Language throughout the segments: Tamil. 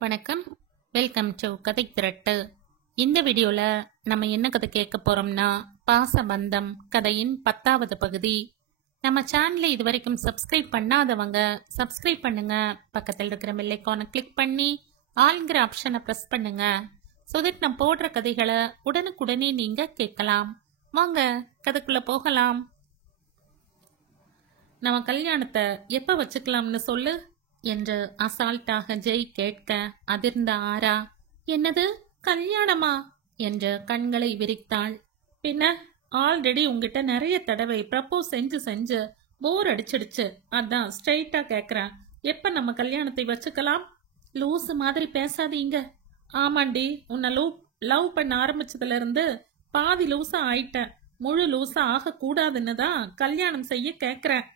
வணக்கம். வெல்கம் டு கதை திரட்டு. இந்த வீடியோவில் நம்ம என்ன கதை கேட்க போகிறோம்னா, பாசபந்தம் கதையின் 10வது பகுதி. நம்ம சேனலை இது வரைக்கும் சப்ஸ்கிரைப் பண்ணாதவங்க சப்ஸ்கிரைப் பண்ணுங்க. பக்கத்தில் இருக்கிற பெல் ஐகானை கிளிக் பண்ணி ஆல்ங்கிற ஆப்ஷனை ப்ரெஸ் பண்ணுங்க. ஸோ தட் நான் போடுற கதைகளை உடனுக்குடனே நீங்கள் கேட்கலாம். வாங்க கதைக்குள்ளே போகலாம். நம்ம கல்யாணத்தை எப்போ வச்சுக்கலாம்னு சொல்லு என்று அசால்ட்டாக ஜெய் கேட்க அதிர்ந்த ஆரா, என்னது கல்யாணமா என்று கண்களை விரித்தாள். பின்ன ஆல்ரெடி உங்ககிட்ட நிறைய தடவை ப்ரப்போஸ் செஞ்சு போர் அடிச்சிடுச்சு. அதான் ஸ்ட்ரைட்டா கேட்குறேன், எப்ப நம்ம கல்யாணத்தை வச்சுக்கலாம்? லூசு மாதிரி பேசாதீங்க. ஆமாண்டி, உன்னை லவ் பண்ண ஆரம்பிச்சதுல இருந்து பாதி லூசா ஆயிட்டேன். முழு லூசா ஆக கூடாதுன்னு தான் கல்யாணம் செய்ய கேட்குறேன்.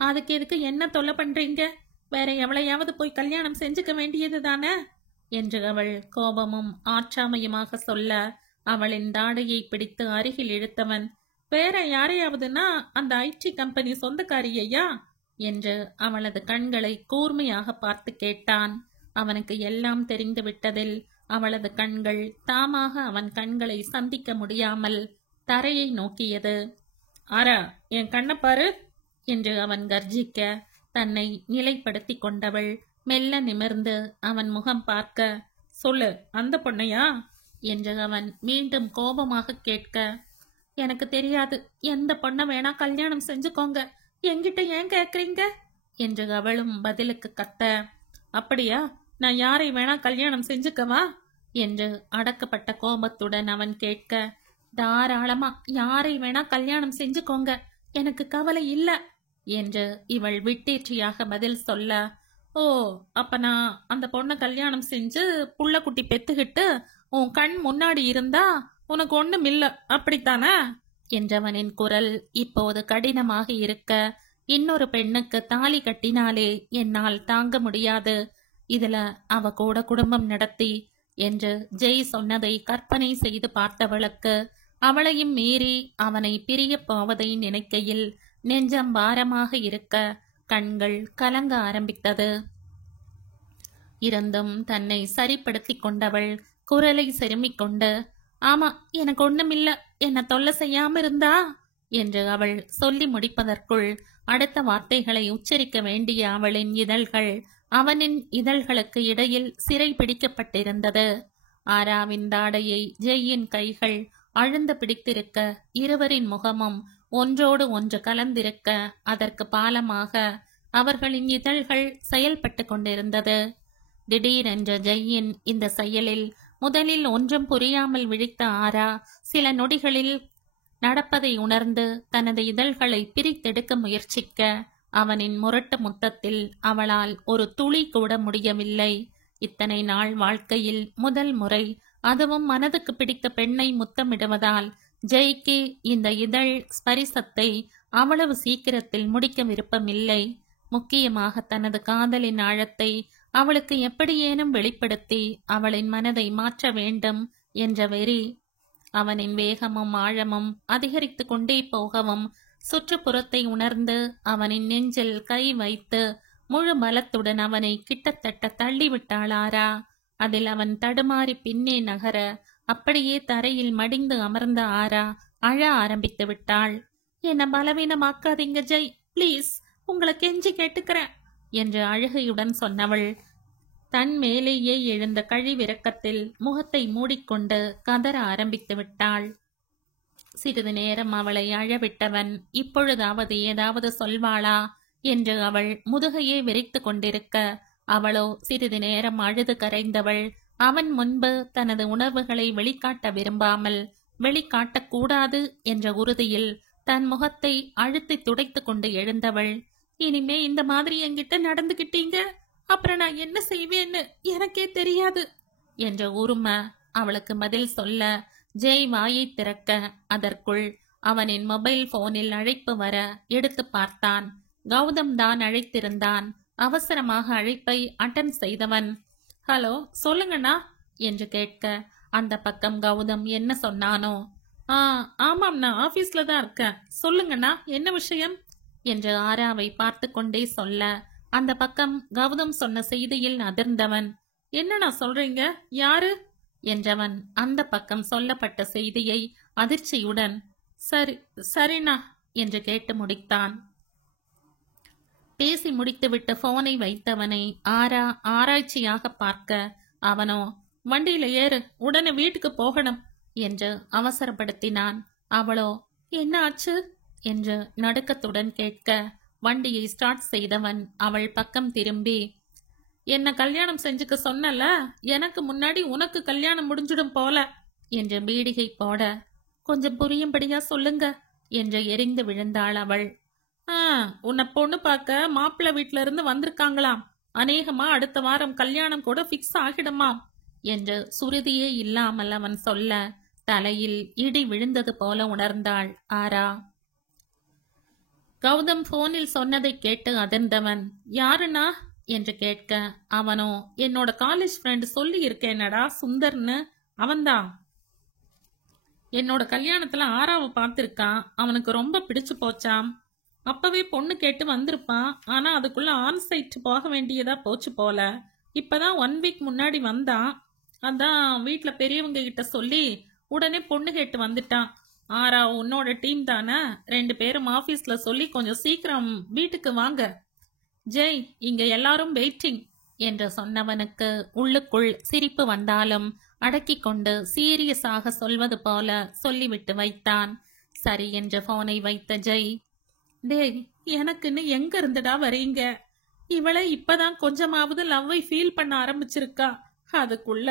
அதுக்கு எதுக்கு என்ன தொல்லை பண்றீங்க? வேற எவளையாவது போய் கல்யாணம் செஞ்சுக்க வேண்டியது தானே என்று அவள் கோபமும் ஆற்றாமையுமாக சொல்ல, அவளின் தாடையை பிடித்து அருகில் இழுத்தவன், வேற யாரையாவதுன்னா அந்த ஐடி கம்பெனி சொந்தக்காரியையா என்று அவளது கண்களை கூர்மையாக பார்த்து கேட்டான். அவனுக்கு எல்லாம் தெரிந்து விட்டதில் அவளது கண்கள் தாமாக அவன் கண்களை சந்திக்க முடியாமல் தரையை நோக்கியது. ஆரா, என் கண்ணை பாரு என்று அவன் கர்ஜிக்க, தன்னை நிலைப்படுத்தி கொண்டவள் மெல்ல நிமிர்ந்து அவன் முகம் பார்க்க, சொல்லு, அந்த பொண்ணையா என்று அவன் மீண்டும் கோபமாக கேட்க, எனக்கு தெரியாது, எந்த பொண்ணை வேணா கல்யாணம் செஞ்சுக்கோங்க, என்கிட்ட ஏன் கேட்குறீங்க என்று அவளும் பதிலுக்கு கத்த, அப்படியா, நான் யாரை வேணா கல்யாணம் செஞ்சுக்கவா என்று அடக்கப்பட்ட கோபத்துடன் அவன் கேட்க, தாராளமா யாரை வேணா கல்யாணம் செஞ்சுக்கோங்க, எனக்கு கவலை இல்லை என்று இவள் விட்டேற்றியாக பதில் சொல்ல, ஓ, அப்ப நான் அந்த பொண்ணை கல்யாணம் செஞ்சு புள்ள குட்டி பெத்துக்கிட்டு உன் கண் முன்னாடி இருந்தா உனக்கு ஒண்ணும் இல்ல, அப்படித்தானே என்றவனின் குரல் இப்போது கடினமாக இருக்க, இன்னொரு பெண்ணுக்கு தாலி கட்டினாலே என்னால் தாங்க முடியாது, இதுல அவ கூட குடும்பம் நடத்தி என்று ஜெய் சொன்னதை கற்பனை செய்து பார்த்தவளுக்கு அவளையும் மீறி அவனை பிரிய போவதை நினைக்கையில் நெஞ்சம் பாரமாக இருக்க கண்கள் கலங்க ஆரம்பித்தது. இருந்தும் தன்னை சரிப்படுத்தி கொண்டவள் குரலை செருமிக் கொண்டு, ஆமா, எனக்கு ஒண்ணுமில்ல, என்ன தொல்லை செய்யாம இருந்தா என்று அவள் சொல்லி முடிப்பதற்குள் அடுத்த வார்த்தைகளை உச்சரிக்க வேண்டிய அவளின் இதழ்கள் அவனின் இதழ்களுக்கு இடையில் சிறை பிடிக்கப்பட்டிருந்தது. ஆராவின் தாடையை ஜெய்யின் கைகள் அழுந்த பிடித்திருக்க, இருவரின் முகமும் ஒன்றோடு ஒன்று கலந்திருக்க, அதற்கு பாலமாக அவர்களின் இதழ்கள் செயல்பட்டு கொண்டிருந்தது. திடீரென்ற ஜெய்யின் இந்த செயலில் முதலில் ஒன்றும் புரியாமல் விழித்த ஆரா சில நொடிகளில் நடப்பதை உணர்ந்து தனது இதழ்களை பிரித்தெடுக்க முயற்சிக்க, அவனின் முரட்டு முத்தத்தில் அவளால் ஒரு துளி கூட முடியவில்லை. இத்தனை நாள் வாழ்க்கையில் முதல் முறை, அதுவும் மனதுக்கு பிடித்த பெண்ணை முத்தமிடுவதால் ஜெய்க்கு இந்த இதழ் ஸ்பரிசத்தை அவ்வளவு சீக்கிரத்தில் முடிக்க விருப்பமில்லை. முக்கியமாக தனது காதலின் ஆழத்தை அவளுக்கு எப்படியேனும் வெளிப்படுத்தி அவளின் மனதை மாற்ற வேண்டும் என்ற வெறி. அவனின் வேகமும் ஆழமும் அதிகரித்து கொண்டே போகவும் சுற்றுப்புறத்தை உணர்ந்து அவனின் நெஞ்சில் கை வைத்து முழு பலத்துடன் அவனை கிட்டத்தட்ட தள்ளிவிட்டாள் ஆரா. அதில் அவன் தடுமாறி பின்னே நகர, அப்படியே தரையில் மடிந்து அமர்ந்த ஆரா அழ ஆரம்பித்து விட்டாள். என்ன பலவீனமாக்காதீங்க ஜெய், பிளீஸ், உங்களை கெஞ்சி கேட்டுக்கிறேன் என்று அழுகையுடன் சொன்னவள் தன் மேலேயே எழுந்த கழிவிறக்கத்தில் முகத்தை மூடிக்கொண்டு கதற ஆரம்பித்து விட்டாள். சிறிது நேரம் அவளை அழவிட்டவன் இப்பொழுதாவது ஏதாவது சொல்வாளா என்று அவள் முதுகையே விரித்து கொண்டிருக்க, அவளோ சிறிது நேரம் அழுது கரைந்தவள் அவன் முன்பு தனது உணர்வுகளை வெளிக்காட்ட விரும்பாமல், வெளிக்காட்டக்கூடாது என்ற உறுதியில் தன் முகத்தை அழுத்தி துடைத்து கொண்டு எழுந்தவள், இனிமே இந்த மாதிரி என்கிட்ட நடந்துகிட்டீங்க, அப்புறம் நான் என்ன செய்வேன்னு எனக்கே தெரியாது என்ற உரும அவளுக்கு பதில் சொல்ல ஜெய் வாயை திறக்க, அதற்குள் அவனின் மொபைல் போனில் அழைப்பு வர எடுத்து பார்த்தான். கௌதம் தான் அழைத்திருந்தான். அவசரமாக அழைப்பை அட்டன் செய்தவன், ஹலோ, சொல்லுங்கண்ணா என்று கேட்க, அந்த பக்கம் கௌதம் என்ன சொன்னானோ, ஆமாம்ண்ணா, ஆபீஸ்ல தான் இருக்கேன், சொல்லுங்கண்ணா, என்ன விஷயம் என்று ஆராவை பார்த்து கொண்டே சொல்ல, அந்த பக்கம் கௌதம் சொன்ன செய்தியில் அதிர்ந்தவன், என்னண்ணா சொல்றீங்க? யாரு என்றவன் அந்த பக்கம் சொல்லப்பட்ட செய்தியை அதிர்ச்சியுடன் சரி சரிண்ணா என்று கேட்டு முடித்தான். பேசி முடித்துவிட்டு போனை வைத்தவனை ஆராய்ச்சியாக பார்க்க அவனோ வண்டியில ஏறு, உடனே வீட்டுக்கு போகணும் என்று அவசரப்படுத்தினான். அவளோ என்ன ஆச்சு என்று நடுக்கத்துடன் கேட்க வண்டியை ஸ்டார்ட் செய்தவன் அவள் பக்கம் திரும்பி, என்ன கல்யாணம் செஞ்சுக்க சொன்னல, எனக்கு முன்னாடி உனக்கு கல்யாணம் முடிஞ்சிடும் போல என்று பீடிகை போட, கொஞ்சம் புரியும்படியா சொல்லுங்க என்று எரிந்து விழுந்தாள் அவள். உன்னை பொண்ணு பார்க்க மாப்பிள்ளை வீட்டுல இருந்து வந்திருக்காங்களாம், அநேகமா அடுத்த வாரம் கல்யாணம் கூட பிக்ஸ் ஆகிடுமாம் என்று சுருதியே இல்லாமல் அவன் சொல்ல தலையில் இடி விழுந்தது போல உணர்ந்தாள் ஆரா. கௌதம் போனில் சொன்னதை கேட்டு அதிர்ந்தவன் யாருண்ணா என்று கேட்க அவனோ என்னோட காலேஜ் ஃப்ரெண்ட் சொல்லி இருக்கேனடா சுந்தர்னு, அவன்தான். என்னோட கல்யாணத்துல ஆராவை பார்த்திருக்கான், அவனுக்கு ரொம்ப பிடிச்சு போச்சாம். அப்பவே பொண்ணு கேட்டு வந்திருப்பான், ஆனா அதுக்குள்ள ஆன் சைட் போக வேண்டியதா போச்சு போல. இப்பதான் 1 வீக் முன்னாடி வந்தான். அதான் வீட்டுல பெரியவங்க கிட்ட சொல்லி உடனே பொண்ணு கேட்டு வந்துட்டான். ஆரா உன்னோட டீம் தானே, 2 பேரும் ஆபீஸ்ல சொல்லி கொஞ்சம் சீக்கிரம் வீட்டுக்கு வாங்க. ஜெய், இங்க எல்லாரும் வெயிட்டிங் என்று சொன்னவனுக்கு உள்ளுக்குள் சிரிப்பு வந்தாலும் அடக்கி கொண்டு சீரியஸாக சொல்வது போல சொல்லிவிட்டு வைத்தான். சரி என்று போனை வைத்த ஜெய், டேய் எனக்குன்னு எங்க இருந்துடா வரீங்க? இவளை இப்பதான் கொஞ்சமாவது லவ்வை ஃபீல் பண்ண ஆரம்பிச்சிருக்கா, அதுக்குள்ள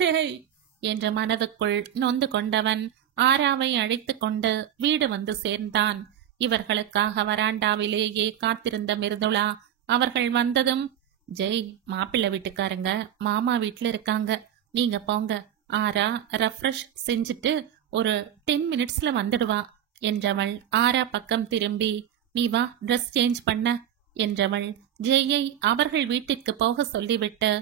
டேய் என்று மனதுக்குள் நொந்து கொண்டவன் ஆராவை அழைத்து கொண்டு வீடு வந்து சேர்ந்தான். இவர்களுக்காக வராண்டாவிலேயே காத்திருந்த மிருதுளா அவர்கள் வந்ததும், ஜெய் மாப்பிள்ளை வீட்டுக்காரங்க மாமா வீட்டுல இருக்காங்க, நீங்க போங்க, ஆரா ரெஃப்ரெஷ் செஞ்சுட்டு ஒரு 10 மினிட்ஸ்ல வந்துடுவா என்றவள் ஆரா பக்கம் திரும்பி, நீ வா ட்ரெஸ் சேஞ்ச் பண்ண என்றவள் ஜெய்யை அவர்கள் வீட்டிற்கு போக சொல்லிவிட்டு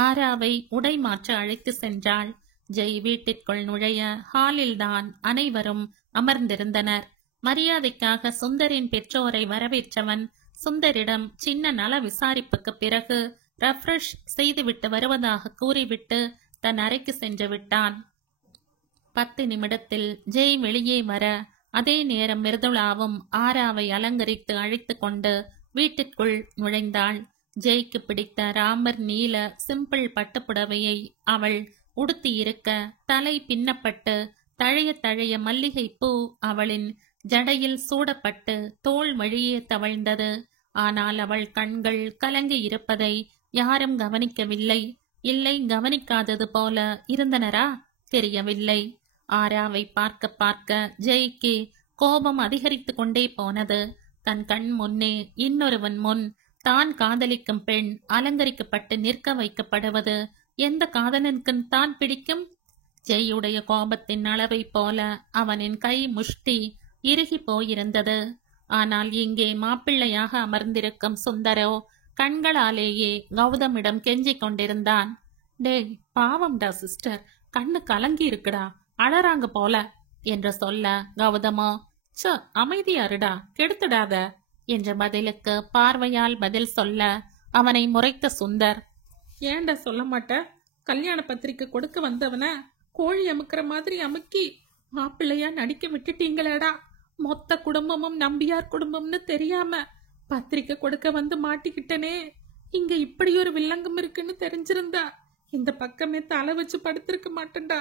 ஆராவை உடை மாற்ற அழைத்து சென்றாள். ஜெய் வீட்டிற்குள் நுழைய ஹாலில்தான் அனைவரும் அமர்ந்திருந்தனர். மரியாதைக்காக சுந்தரின் பெற்றோரை வரவேற்றவன் சுந்தரிடம் சின்ன நல விசாரிப்புக்கு பிறகு ரெஃப்ரெஷ் செய்துவிட்டு வருவதாக கூறிவிட்டு தன் அறைக்கு சென்று விட்டான். 10 நிமிடத்தில் ஜெய் வெளியே வர அதே நேரம் மிருதுளாவும் ஆராவை அலங்கரித்து அழைத்து கொண்டு வீட்டிற்குள் நுழைந்தாள். ஜெய்க்கு பிடித்த ராமர் நீல சிம்பிள் பட்டுப்புடவையை அவள் உடுத்தி இருக்க தலை பின்னப்பட்டு தழைய தழைய மல்லிகை பூ அவளின் ஜடையில் சூடப்பட்டு தோள் வழியே தவழ்ந்தது. ஆனால் அவள் கண்கள் கலங்கி இருப்பதை யாரும் கவனிக்கவில்லை. இல்லை, கவனிக்காதது போல இருந்தனரா? தெரியவில்லை. ஆராவை பார்க்க பார்க்க ஜெய்க்கு கோபம் அதிகரித்து கொண்டே போனது. தன் கண் முன்னே இன்னொருவன் முன் தான் காதலிக்கும் பெண் அலங்கரிக்கப்பட்டு நிற்க வைக்கப்படுவது எந்த காதலனுக்கு தான் பிடிக்கும்? ஜெய்யுடைய கோபத்தின் அளவை போல அவனின் கை முஷ்டி இறுகி போயிருந்தது. ஆனால் இங்கே மாப்பிள்ளையாக அமர்ந்திருக்கும் சுந்தரோ கண்களாலேயே கௌதமிடம் கெஞ்சிக் கொண்டிருந்தான். டேய் பாவம்டா சிஸ்டர், கண்ணு கலங்கி இருக்குடா, அழறாங்க போல என்று சொல்ல கௌதமோ அமைதியாருடா, கெடுத்துடாத என்ற பதிலுக்கு பார்வையால் பதில் சொல்ல அவனை முறைத்த சுந்தர், ஏண்டா சொல்ல மாட்ட? கல்யாண பத்திரிக்கை கொடுக்க வந்தவன கோழி அமுக்கிற மாதிரி அமுக்கி மாப்பிள்ளையா நடிக்க விட்டுட்டீங்களேடா. மொத்த குடும்பமும் நம்பியார் குடும்பம்னு தெரியாம பத்திரிக்கை கொடுக்க வந்து மாட்டிக்கிட்டனே. இங்க இப்படி ஒரு வில்லங்கம் இருக்குன்னு தெரிஞ்சிருந்தா இந்த பக்கமே தலை வச்சு படுத்திருக்க மாட்டேன்டா.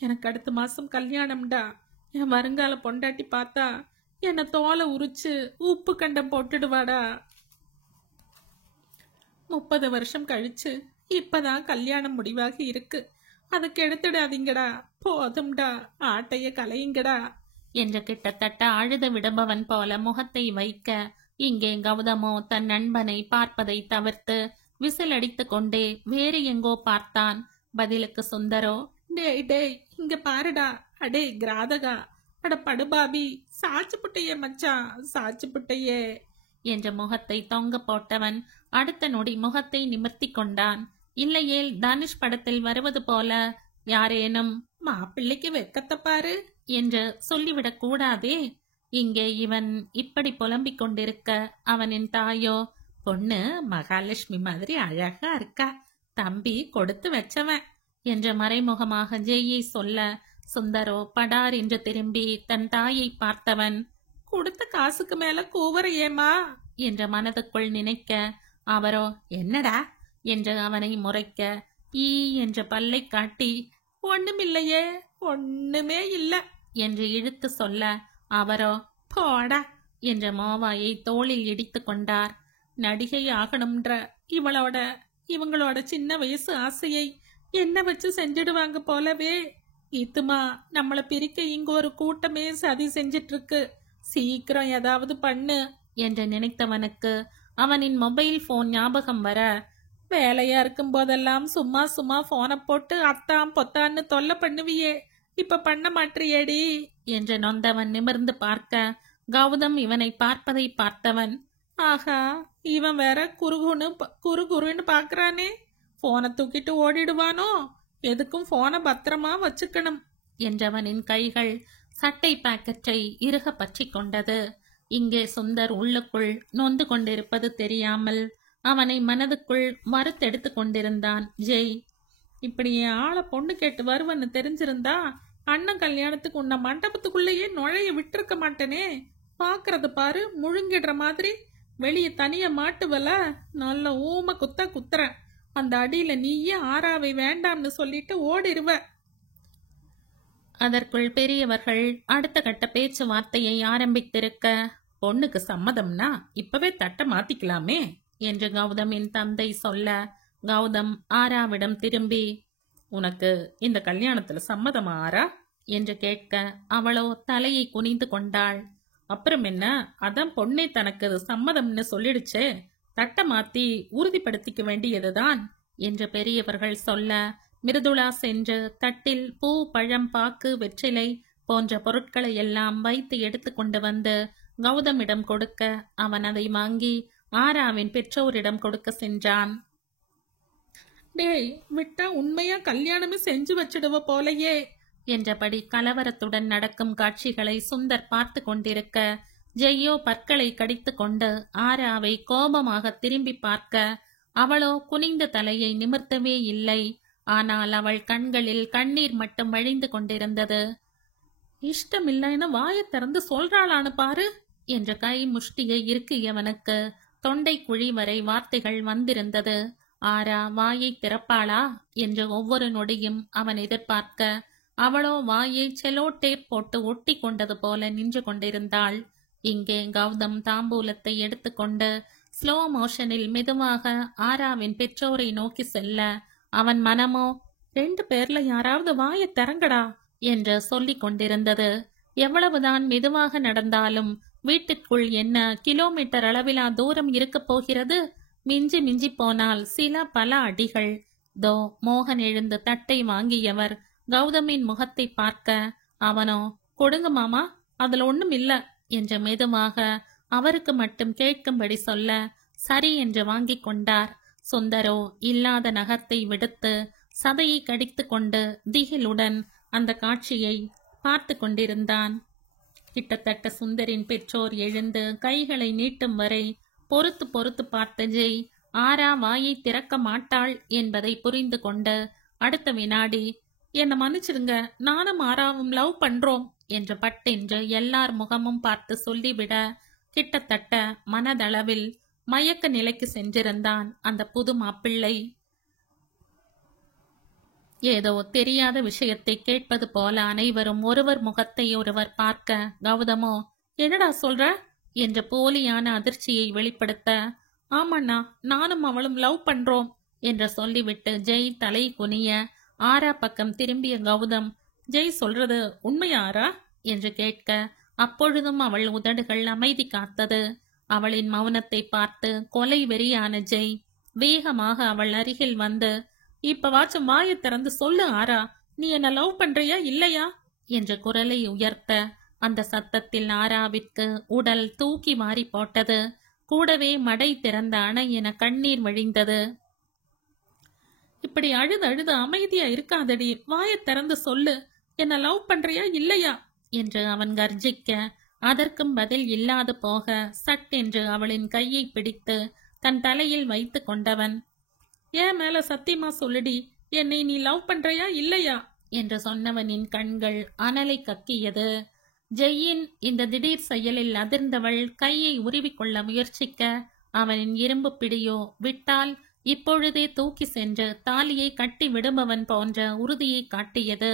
எனக்கு அடுத்த மாசம் கல்யாணம்டா. என் வருங்கால பொண்டாட்டி பார்த்தா என்னை தோலை உரிச்சு உப்பு கண்டம் போட்டுடுவாடா. 30 வருஷம் கழிச்சு இப்பதான் கல்யாணம் முடிவாகி இருக்கு. அதுக்கு எடுத்துடாதீங்கடா, போதும்டா, ஆட்டைய கலையுங்கடா என்று கிட்டத்தட்ட அழுத விடுபவன் போல முகத்தை வைக்க, இங்கே கௌதமோ தன் நண்பனை பார்ப்பதை தவிர்த்து விசில் அடித்து கொண்டே வேறு எங்கோ பார்த்தான். பதிலுக்கு சுந்தரோ, டேய் டேய் இங்க பாருடா, அடே கிராதகா, அட படுபாபி, சாச்சு புட்டையே மச்சான், சாச்சு புட்டையே என்ற முகத்தை தொங்க போட்டவன் அடுத்த நொடி முகத்தை நிமிர்த்தி கொண்டான். இல்லையேல் தனுஷ் படத்தில் வருவது போல யாரேனும் மாப்பிள்ளைக்கு வெக்கத்தை பாரு என்று சொல்லிவிடக் கூடாதே. இங்கே இவன் இப்படி புலம்பிக் கொண்டிருக்க அவனின் தாயோ, பொண்ணு மகாலட்சுமி மாதிரி அழகா இருக்கா, தம்பி கொடுத்து வச்சவன் என்ற மறைமுகமாக ஜெய்யை சொல்ல, சுந்தரோ படார் என்று திரும்பி தன் தாயை பார்த்தவன், கொடுத்த காசுக்கு மேல கூவறையேமா என்ற மனதுக்குள் நினைக்க, அவரோ என்னடா என்று அவனை முறைக்க, ஈ என்ற பல்லை காட்டி, ஒண்ணுமில்லையே, ஒண்ணுமே இல்ல என்று இழுத்து சொல்ல, அவரோ போடா என்ற மோவாயை தோளில் இடித்து கொண்டார். நடிகை ஆகணும்ன்ற இவங்களோட சின்ன வயசு ஆசையை என்ன வச்சு செஞ்சிடுவாங்க போலவே. இத்துமா நம்மளை பிரிக்க இங்க ஒரு கூட்டமே சதி செஞ்சிட்டு இருக்கு, சீக்கிரம் ஏதாவது பண்ணு என்று நினைத்தவனுக்கு அவனின் மொபைல் போன் ஞாபகம் வர, வேலையா இருக்கும் போதெல்லாம் சும்மா சும்மா போனை போட்டு அத்தாம் பொத்தான்னு தொல்லை பண்ணுவியே, இப்ப பண்ண மாட்டியேடி என்று நொந்தவன் நிமிர்ந்து பார்க்க, கௌதம் இவனை பார்ப்பதை பார்த்தவன், ஆகா இவன் வேற குறுகுன்னு பாக்குறானே, போனை தூக்கிட்டு ஓடிடுவானோ, எதுக்கும் போனை பத்திரமா வச்சுக்கணும் என்றவனின் கைகள் சட்டை பாக்கெட்டை இறுக பற்றி கொண்டது. இங்கே சுந்தர் உள்ளுக்குள் நொந்து கொண்டிருப்பது தெரியாமல் அவனை மனதுக்குள் மறுத்தெடுத்து கொண்டிருந்தான். ஜெய், இப்படி என் ஆளை பொண்ணு கேட்டு வருவன்னு தெரிஞ்சிருந்தா அண்ணன் கல்யாணத்துக்கு உன்னை மண்டபத்துக்குள்ளேயே நுழைய விட்டுருக்க மாட்டேனே. பாக்குறது பாரு, முழுங்கிடுற மாதிரி வெளியே தனிய மாட்டுவல, நல்ல ஊம குத்துற, அந்த அடியில நீயே ஆறாவை வேண்டாம்னு சொல்லிட்டு ஓடிருவ. அதற்குள் பெரியவர்கள் அடுத்த கட்ட பேச்சுவார்த்தையை ஆரம்பித்திருக்க, பொண்ணுக்கு சம்மதம்னா இப்பவே தட்டை மாத்திக்கலாமே என்று கௌதமின் தந்தை சொல்ல, கௌதம் ஆராவிடம் திரும்பி, உனக்கு இந்த கல்யாணத்துல சம்மதமா ஆரா என்று கேட்க, அவளோ தலையை குனிந்து கொண்டாள். அப்புறம் என்ன, அதான் பொண்ணே தனக்கு சம்மதம்னு சொல்லிடுச்சே, தட்டை மாத்தி உறுதிப்படுத்திக்க வேண்டியதுதான் என்று பெரியவர்கள் சொல்ல, மிருதுளா சென்று தட்டில் பூ, பழம், பாக்கு, வெற்றிலை போன்ற பொருட்களை எல்லாம் வைத்து எடுத்து கொண்டு வந்து கௌதமிடம் கொடுக்க, அவன் அதை வாங்கி ஆராவின் பெற்றோரிடம் கொடுக்க சென்றான். டேய், விட்டா உண்மையா கல்யாணமே செஞ்சு வச்சிடுவ போலையே என்றபடி கலவரத்துடன் நடக்கும் காட்சிகளை சுந்தர் பார்த்து கொண்டிருக்க, ஜெய்யோ பற்களை கடித்து கொண்டு ஆராவை கோபமாக திரும்பி பார்க்க, அவளோ குனிந்த தலையை நிமிர்த்தவே இல்லை. ஆனால் அவள் கண்களில் கண்ணீர் மட்டும் வழிந்து கொண்டிருந்தது. இஷ்டமில்லைன்னு வாயை திறந்து சொல்றாளான்னு பாரு என்ற கை முஷ்டியை இருக்கியவனுக்கு தொண்டை குழி வரை வார்த்தைகள் வந்திருந்தது. ஆரா வாயை திறப்பாளா என்று ஒவ்வொரு நொடியும் அவன் எதிர்பார்க்க, அவளோ வாயை செலோ டேப் போட்டு ஒட்டி கொண்டது போல நின்று கொண்டிருந்தாள். இங்கே கௌதம் தாம்பூலத்தை எடுத்துக்கொண்டு ஸ்லோ மோஷனில் மெதுவாக ஆராவின் பெற்றோரை நோக்கி செல்ல, அவன் மனமோ 2 பேர்ல யாராவது வாயை திறங்கடா என்று சொல்லிக் கொண்டிருந்தது. எவ்வளவுதான் மெதுவாக நடந்தாலும் வீட்டுக்குள் என்ன கிலோமீட்டர் அளவிலா தூரம் இருக்கப் போகிறது? மிஞ்சி மிஞ்சி போனால் பல அடிகள். தோ மோகன் எழுந்து தட்டை வாங்கியவர் கௌதமின் முகத்தை பார்க்க, அவனோ கொடுங்க மாமா, அதுல ஒண்ணும் இல்ல என்று மெதுவாக அவருக்கு மட்டும் கேட்கும்படி சொல்ல, சரி என்று வாங்கி கொண்டார். சுந்தரோ இல்லாத நகத்தை விடுத்து சதையை கடித்து கொண்டு திகிலுடன் அந்த காட்சியை பார்த்து கொண்டிருந்தான். கிட்டத்தட்ட சுந்தரின் பெற்றோர் எழுந்து கைகளை நீட்டும் வரை பொறுத்து பொறுத்து பார்த்த ஜெய், ஆரா வாயை திறக்க மாட்டாள் என்பதை புரிந்து கொண்டு அடுத்த வினாடி, என்னை மன்னிச்சிடுங்க, நானும் ஆராவும் லவ் பண்றோம் என்று பட்டென்று எல்லார் முகமும் பார்த்து சொல்லிவிட, கிட்டத்தட்ட மனதளவில் மயக்க நிலைக்கு சென்றிருந்தான் அந்த புது மாப்பிள்ளை. ஏதோ தெரியாத விஷயத்தை கேட்பது போல அனைவரும் ஒருவர் முகத்தை ஒருவர் பார்க்க, கௌதமோ என்னடா சொல்ற என்ற போலியான அதிர்ச்சியை வெளிப்படுத்த, ஆமாண்ணா, நானும் அவளும் லவ் பண்றோம் என்று சொல்லிவிட்டு ஜெய் தலை குனிய, ஆரா பக்கம் திரும்பிய கௌதம், ஜெய் சொல்றது உண்மையாரா என்று கேட்க, அப்பொழுதும் அவள் உதடுகள் அமைதி காத்தது. அவளின் மௌனத்தை பார்த்து கொலை வெறியான ஜெய் வேகமாக அவள் அருகில் வந்து, இப்பவாச்சும் வாயை திறந்து சொல்லு ஆரா, நீ என்ன லவ் பண்றியா இல்லையா என்ற குரலை உயர்த்த, அந்த சத்தத்தில் ஆராவிற்கு உடல் தூக்கி மாறி போட்டது. கூடவே மடை திறந்த அணை என கண்ணீர் வழிந்தது. இப்படி அழுது அழுது அமைதியா இருக்காதடி, வாயை திறந்து சொல்லு, என்ன லவ் பண்றியா இல்லையா என்று அவன் கர்ஜிக்க, அதற்கும் பதில் இல்லாது போக சட்டென்று அவளின் கையை பிடித்து தன் தலையில் வைத்து கொண்டவன், ஏன் மேல சத்தியமா சொல்லுடி, என்னை நீ லவ் பண்றியா இல்லையா என்று சொன்னவனின் கண்கள் அனலை கக்கியது. ஜெய்யின் இந்த திடீர் செயலில் அதிர்ந்தவள் கையை உருவிக்கொள்ள முயற்சிக்க அவனின் இரும்பு பிடியோ விட்டால் இப்பொழுதே தூக்கி சென்று தாலியை கட்டி விடுபவன் போன்ற உறுதியை காட்டியது.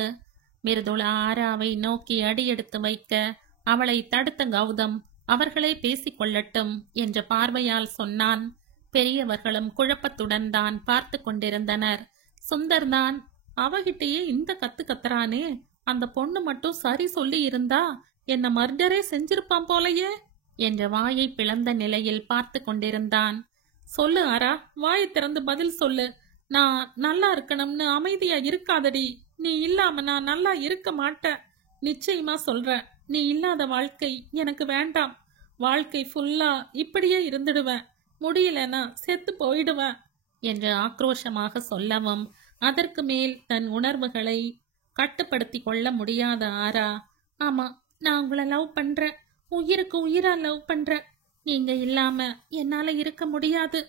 மிருதுளா ஆராவை நோக்கி அடியெடுத்து வைக்க அவளை தடுத்த கௌதம் அவர்களே பேசிக்கொள்ளட்டும் என்ற பார்வையால் சொன்னான். பெரியவர்களும் குழப்பத்துடன் தான் பார்த்து கொண்டிருந்தனர். சுந்தர்தான், அவகிட்டயே இந்த கத்து கத்துறானே, அந்த பொண்ணு மட்டும் சரி சொல்லி இருந்தா என்ன மர்டரே செஞ்சிருப்பான் போலையே என்ற வாயை பிளந்த நிலையில் பார்த்து கொண்டிருந்தான். சொல்லு ஆரா, வாயை திறந்து பதில் சொல்லு. நான் நல்லா இருக்கணும்னு அமைதியா இருக்காதடி. நீ இல்லாம நான் நல்லா இருக்க மாட்டேன். நிச்சயமா சொல்ற, நீ இல்லாத வாழ்க்கை எனக்கு வேண்டாம். வாழ்க்கை ஃபுல்லா இப்படியே இருந்துடுவேன். முடியலனா செத்து போயிடுவேன் என்று ஆக்ரோஷமாக சொல்லவும் அதற்கு மேல் தன் உணர்வுகளை கட்டுப்படுத்தி கொள்ள முடியாத ஆரா, ஆமா, நான் உங்களை லவ் பண்றேன், உயிருக்கு உயிரா லவ் பண்றேன். நீங்க இல்லாம என்னால இருக்க முடியாது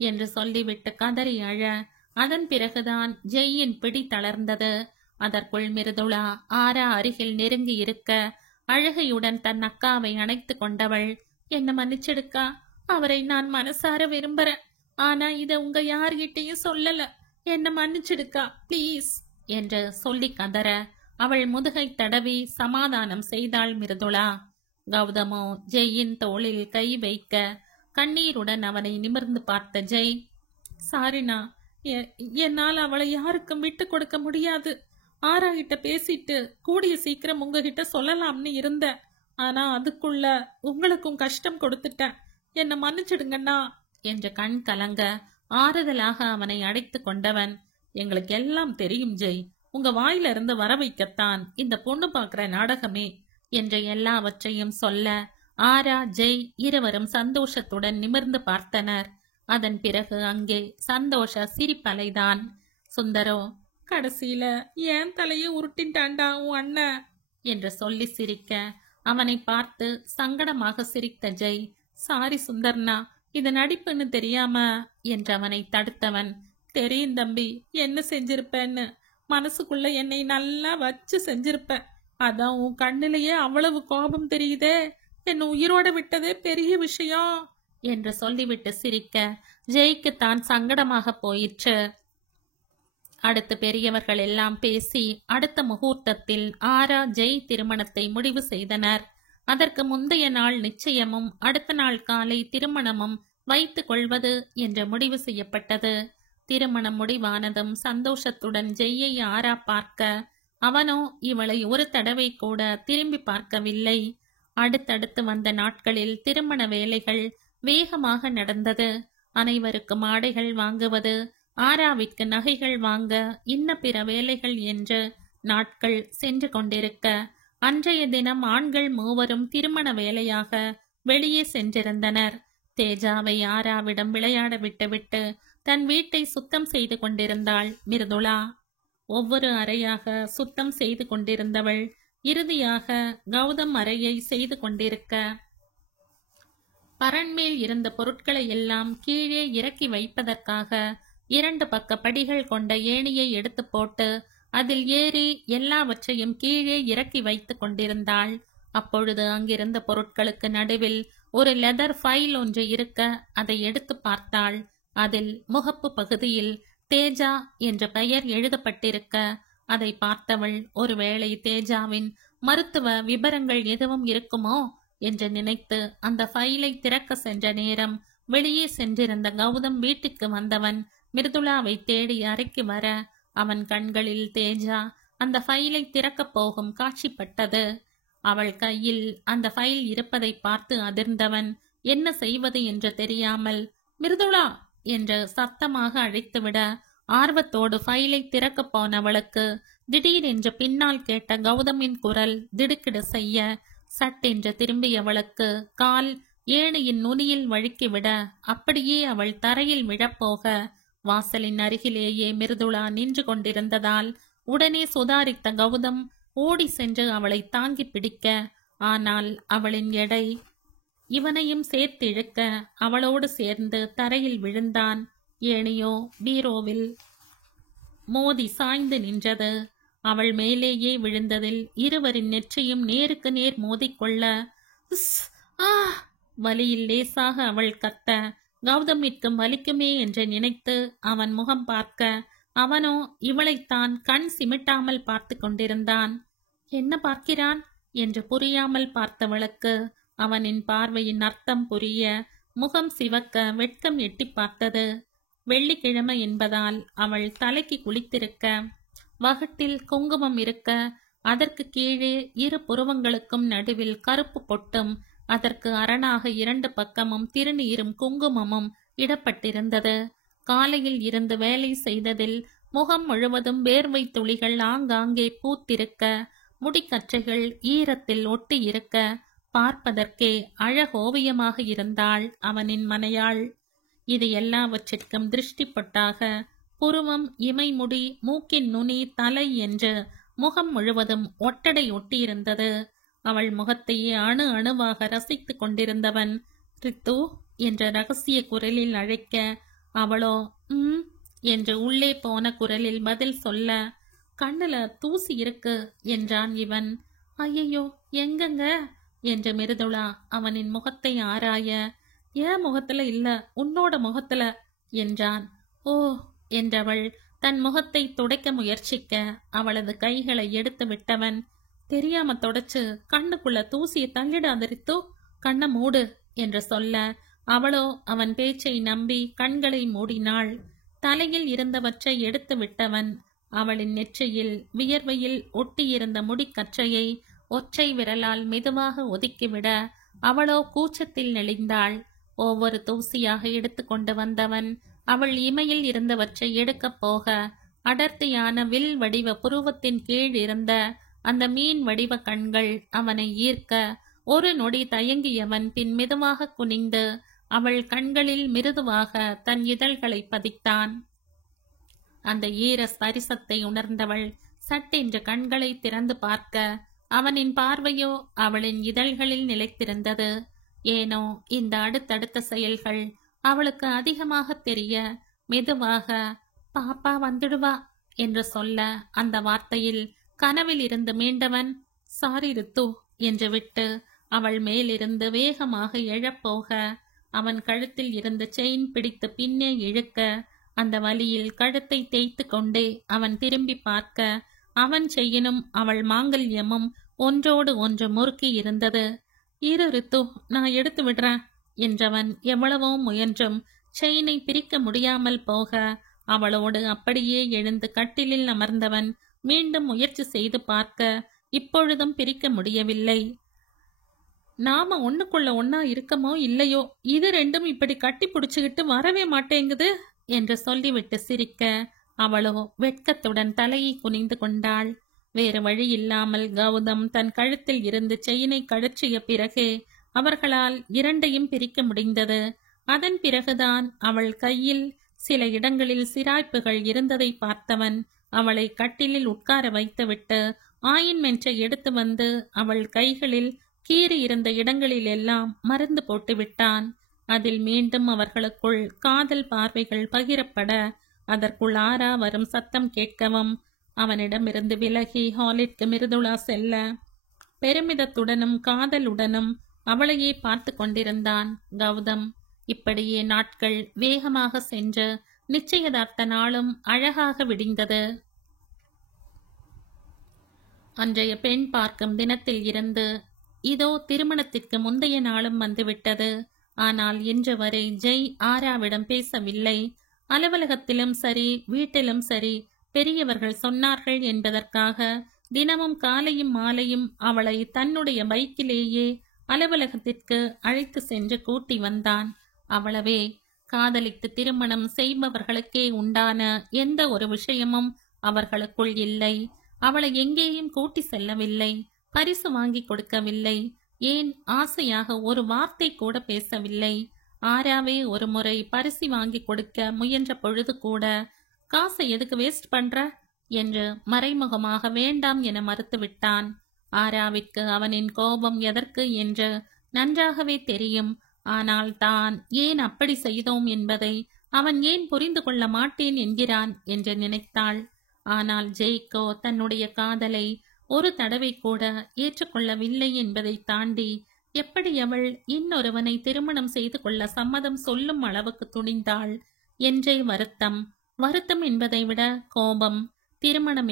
என்று சொல்லிவிட்டு கதறி அழ அதன் பிறகுதான் ஜெய்யின் பிடி தளர்ந்தது. அதற்குள் மிருதுளா ஆரா அருகில் நெருங்கி இருக்க அழுகையுடன் தன் அக்காவை அணைத்து கொண்டவள், என்ன மன்னிச்செடுக்கா, அவரை நான் மனசார விரும்புறேன். ஆனா இத உங்க யார்கிட்டையும் சொல்லல. என்ன மன்னிச்சிடுக்கா ப்ளீஸ் என்று சொல்லி கதற அவள் முதுகை தடவி சமாதானம் செய்தாள் மிருதுளா. கௌதமோ ஜெய்யின் தோளில் கை வைக்க கண்ணீருடன் அவனை நிமிர்ந்து பார்த்த ஜெய், சாரினா, என்னால் அவளை யாருக்கும் விட்டு கொடுக்க முடியாது. ஆரா கிட்ட பேசிட்டு கூடிய சீக்கிரம் உங்ககிட்ட சொல்லலாம்னு இருந்த. ஆனா அதுக்குள்ள உங்களுக்கும் கஷ்டம் கொடுத்துட்டேன். என்ன மன்னிச்சிடுங்கண்ணா என்று கண் கலங்க ஆறுதலாக அவனை அடைத்து கொண்டவன், எங்களுக்கு எல்லாம் தெரியும் ஜெய், உங்க வாயில இருந்து வர வைக்கத்தான் இந்த பொண்ணு பார்க்கிற நாடகமே என்று எல்லாவற்றையும் சொல்ல ஆரா ஜெய் இருவரும் சந்தோஷத்துடன் நிமிர்ந்து பார்த்தனர். அதன் பிறகு அங்கே சந்தோஷ சிரிப்பலைதான். சுந்தரோ, கடைசியில ஏன் தலையை உருட்டின்டாண்டா உன் அண்ணன் என்று சொல்லி சிரிக்க அவனை பார்த்து சங்கடமாக சிரித்த ஜெய், சாரி சுந்தர்னா, இது நடிப்புன்னு தெரியாம என்று அவனை தடுத்தவன், தெரியும் தம்பி என்ன செஞ்சிருப்பேன்னு, மனசுக்குள்ள என்னை நல்லா வச்சு செஞ்சிருப்ப. அதான் உன் கண்ணிலேயே அவ்வளவு கோபம் தெரியுதே, என்ன உயிரோட விட்டதே பெரிய விஷயம் என்று சொல்லிவிட்டு சிரிக்க ஜெய்க்கு தான் சங்கடமாக போயிற்று. அடுத்து பெரியவர்கள் எல்லாம் பேசி அடுத்த முகூர்த்தத்தில் ஆரா ஜெய் திருமணத்தை முடிவு செய்தனர். அதற்கு முந்தைய நாள் நிச்சயமும் அடுத்த நாள் காலை திருமணமும் வைத்துக் கொள்வது என்று முடிவு செய்யப்பட்டது. திருமணம் முடிவானதும் சந்தோஷத்துடன் ஜெய்யை ஆரா பார்க்க அவனோ இவளை ஒரு தடவை கூட திரும்பி பார்க்கவில்லை. அடுத்தடுத்து வந்த நாட்களில் திருமண வேலைகள் வேகமாக நடந்தது. அனைவருக்கும் ஆடைகள் வாங்குவது, ஆராவிற்கு நகைகள் வாங்க, இன்ன பிற வேலைகள் என்று நாட்கள் சென்று கொண்டிருக்க அன்றைய தினம் ஆண்கள் மூவரும் திருமண வேலையாக வெளியே சென்றிருந்தனர். தேஜாவை ஆராவிடம் விளையாட விட்டுவிட்டு தன் வீட்டை சுத்தம் செய்து கொண்டிருந்தாள் மிருதுளா. ஒவ்வொரு அறையாக சுத்தம் செய்து கொண்டிருந்தவள் இறுதியாக கௌதம் அறையை செய்து கொண்டிருக்க பரண்மேல் இருந்த பொருட்களை எல்லாம் கீழே இறக்கி வைப்பதற்காக 2 பக்க படிகள் கொண்ட ஏணியை எடுத்து போட்டு அதில் ஏறி எல்லாவற்றையும் கீழே இறக்கி வைத்து கொண்டிருந்தாள். அப்பொழுது அங்கிருந்த பொருட்களுக்கு நடுவில் ஒரு லெதர் ஃபைல் ஒன்று இருக்க அதை எடுத்து பார்த்தாள். அதில் முகப்பு பகுதியில் தேஜா என்ற பெயர் எழுதப்பட்டிருக்க அதை பார்த்தவள் ஒருவேளை தேஜாவின் மருத்துவ விபரங்கள் எதுவும் இருக்குமோ என்று நினைத்து அந்த ஃபைலை திறக்க சென்ற நேரம் வெளியே சென்றிருந்த கௌதம் வீட்டுக்கு வந்தவன் மிருதுளாவை தேடி அறைக்கு வர அவன் கண்களில் தேஜா அந்த ஃபைலை திறக்கப் போகும் காட்சிப்பட்டது. அவள் கையில் அந்த ஃபைல் இருப்பதை பார்த்து அதிர்ந்தவன் என்ன செய்வது என்று தெரியாமல் மிருதுளா என்று சத்தமாக அழைத்துவிட ஆர்வத்தோடு ஃபைலை திறக்கப் போனவளுக்கு திடீரென்று பின்னால் கேட்ட கௌதமின் குரல் திடுக்கிட செய்ய சட்டென்று திரும்பியவளுக்கு கால் ஏணியின் நுனியில் வழுக்கிவிட அப்படியே அவள் தரையில் விழப்போக வாசலின் அருகிலேயே மிருதுளா நின்று கொண்டிருந்ததால் உடனே சுதாரித்த கௌதம் ஓடி சென்று அவளை தாங்கி பிடிக்க, ஆனால் அவளின் எடை இவனையும் சேர்த்து இழுக்க அவளோடு சேர்ந்து தரையில் விழுந்தான். ஏனையோ பீரோவில் மோதி சாய்ந்து நின்றது. அவள் மேலேயே விழுந்ததில் இருவரின் நெற்றியும் நேருக்கு நேர் மோதிக்கொள்ள, "உஸ், ஆ!" வலியில் லேசாக அவள் கத்த, கௌதமிற்கும் வலிக்குமே என்று நினைத்து அவன் முகம் பார்க்க, அவனோ இவளைத்தான் கண் சிமிட்டாமல் பார்த்து கொண்டிருந்தான். என்ன பார்க்கிறான் என்று புரியாமல் பார்த்தவளுக்கு அவனின் பார்வையின் அர்த்தம் புரிய முகம் சிவக்க வெட்கம் எட்டி பார்த்தது. வெள்ளிக்கிழமை என்பதால் அவள் தலைக்கு குளித்திருக்க, வகட்டில் குங்குமம் இருக்க, அதற்கு கீழே இரு புருவங்களுக்கும் நடுவில் கருப்பு பொட்டும், அதற்கு அரணாக 2 பக்கமும் திருநீரும் குங்குமமும் இடப்பட்டிருந்தது. காலையில் இருந்து வேலை செய்ததில் முகம் முழுவதும் வேர்வை துளிகள் ஆங்காங்கே பூத்திருக்க, முடிக்கற்றைகள் ஈரத்தில் ஒட்டி இருக்க, பார்ப்பதற்கே அழகோவியமாக இருந்தாள் அவனின் மனையாள். இது எல்லாவற்றிற்கும் திருஷ்டிப்பட்டாக புருவம், இமைமுடி, மூக்கின் நுனி, தலை என்று முகம் முழுவதும் ஒட்டடை ஒட்டியிருந்தது. அவள் முகத்தையே அணு அணுவாக ரசித்து கொண்டிருந்தவன் ரித்து என்ற ரகசிய குரலில் அழைக்க, அவளோ என்று உள்ளே போன குரலில் பதில் சொல்ல, "கண்ணுல தூசி இருக்கு" என்றான் இவன். "ஐயையோ, எங்கங்க?" என்று மிருதுளா அவனின் முகத்தை ஆராய, "ஏன் முகத்துல இல்ல, உன்னோட முகத்துல" என்றான். "ஓ" என்றவள் தன் முகத்தை துடைக்க முயற்சிக்க, அவளது கைகளை எடுத்து விட்டவன், "தெரியாம தொடச்சு கண்ணுக்குள்ள தூசியை தள்ளிடாத ரித்து, கண்ணை மூடு" என்று சொல்ல, அவளோ அவன் பேச்சை நம்பி கண்களை மூடினாள். தலையில் இருந்தவற்றை எடுத்து விட்டவன் அவளின் நெற்றியில் வியர்வையில் ஒட்டியிருந்த முடிக்கற்றையை ஒற்றை விரலால் மெதுவாக ஒதுக்கிவிட, அவளோ கூச்சத்தில் நெளிந்தாள். ஒவ்வொரு தூசியாக எடுத்து கொண்டு வந்தவன் அவள் இமையில் இருந்தவற்றை எடுக்கப் போக, அடர்த்தியான வில் வடிவ புருவத்தின் கீழ் இருந்த அந்த மீன் வடிவ கண்கள் அவனை ஈர்க்க, ஒரு நொடி தயங்கியவன் பின் மெதுவாக குனிந்து அவள் கண்களில் மிருதுவாக தன் இதழ்களை பதித்தான். அந்த ஈர ஸ்பரிசத்தை உணர்ந்தவள் சட்டென்று கண்களை திறந்து பார்க்க, அவனின் பார்வையோ அவளின் இதழ்களில் நிலைத்திருந்தது. ஏனோ இந்த அடுத்தடுத்த செயல்கள் அவளுக்கு அதிகமாக தெரிய, மெதுவாக "பாப்பா வந்துடுவா" என்று சொல்ல, அந்த வார்த்தையில் கனவில் இருந்து மீண்டவன் "சாரி ரித்து" என்று விட்டு அவள் மேலிருந்து வேகமாக எழப்போக, அவன் கழுத்தில் இருந்த செயின் பிடித்து பின்னே இழுக்க, அந்த வலியில் கழுத்தை தேய்த்து கொண்டே அவன் திரும்பி பார்க்க, அவன் செயினும் அவள் மாங்கல்யமும் ஒன்றோடு ஒன்று முறுக்கி இருந்தது. "இரு ரித்து, நான் எடுத்து விடுறேன்" என்றவன் எவ்வளவோ முயன்றும் செயினை பிரிக்க முடியாமல் போக, அவளோடு அப்படியே எழுந்து கட்டிலில் அமர்ந்தவன் மீண்டும் முயற்சி செய்து பார்க்க, இப்பொழுதும் பிரிக்க முடியவில்லை. "நாம ஒண்ணுக்குள்ள ஒன்னா இருக்கமோ இல்லையோ, இது ரெண்டும் இப்படி கட்டி பிடிச்சுக்கிட்டு வரவே மாட்டேங்குது" என்று சொல்லிவிட்டு சிரிக்க, அவளோ வெட்கத்துடன் தலையை குனிந்து கொண்டாள். வேறு வழி இல்லாமல் கௌதம் தன் கழுத்தில் இருந்து செயினை கழற்றிய பிறகே அவர்களால் இரண்டையும் பிரிக்க முடிந்தது. அதன் பிறகுதான் அவள் கையில் சில இடங்களில் சிராய்ப்புகள் இருந்ததை பார்த்தவன் அவளை கட்டிலில் உட்கார வைத்துவிட்டு ஆயின்மென்றை எடுத்து வந்து அவள் கைகளில் கீறி இருந்த இடங்களில் எல்லாம் மருந்து போட்டு விட்டான். அதில் மீண்டும் அவர்களுக்குள் காதல் பார்வைகள் பகிரப்பட, அதற்குள் ஆரா வரும் சத்தம் கேட்கவும், அவனிடமிருந்து விலகி ஹாலிற்கு மிருதுளா செல்ல, பெருமிதத்துடனும் காதலுடனும் அவளையே பார்த்து கொண்டிருந்தான் கௌதம். இப்படியே நாட்கள் வேகமாக சென்று நிச்சயதார்த்த நாளும் அழகாக விடிந்தது. அன்றைய பெண் பார்க்கும் தினத்தில் இருந்து இதோ திருமணத்திற்கு முந்தைய நாளும் வந்துவிட்டது. ஆனால் இன்று வரை ஜெய் ஆராவிடம் பேசவில்லை. அலுவலகத்திலும் சரி வீட்டிலும் சரி பெரியவர்கள் சொன்னார்கள் என்பதற்காக தினமும் காலையும் மாலையும் அவளை தன்னுடைய பைக்கிலேயே அலுவலகத்திற்கு அழைத்து சென்று கூட்டி வந்தான். அவ்வளவே. காதலித்து திருமணம் செய்பவர்களுக்கே உண்டான எந்த ஒரு விஷயமும் அவர்களுக்குள் இல்லை. அவளை எங்கேயும் கூட்டி செல்லவில்லை, பரிசு வாங்கி கொடுக்கவில்லை, ஏன் ஆசையாக ஒரு வார்த்தை கூட பேசவில்லை. ஆராவே ஒரு முறை பரிசு வாங்கி கொடுக்க முயன்ற பொழுது கூட, "காசை எதுக்கு வேஸ்ட் பண்ற?" என்று மறைமுகமாக வேண்டாம் என மறுத்துவிட்டான். ஆராவிற்கு அவனின் கோபம் எதற்கு என்று நன்றாகவே தெரியும். ஆனால் தான் ஏன் அப்படி செய்தோம் என்பதை அவன் ஏன் புரிந்து கொள்ள மாட்டேன் என்கிறான் என்று நினைத்தாள். ஆனால் ஜெய்க்கோ தன்னுடைய காதலை ஒரு தடவை கூட ஏற்றுக்கொள்ளவில்லை என்பதை தாண்டி எப்படி அவள் இன்னொருவனை திருமணம் செய்து கொள்ள சம்மதம் சொல்லும் அளவுக்கு துணிந்தாள் என்றே வருத்தம். வருத்தம் என்பதை விட கோபம். திருமணம்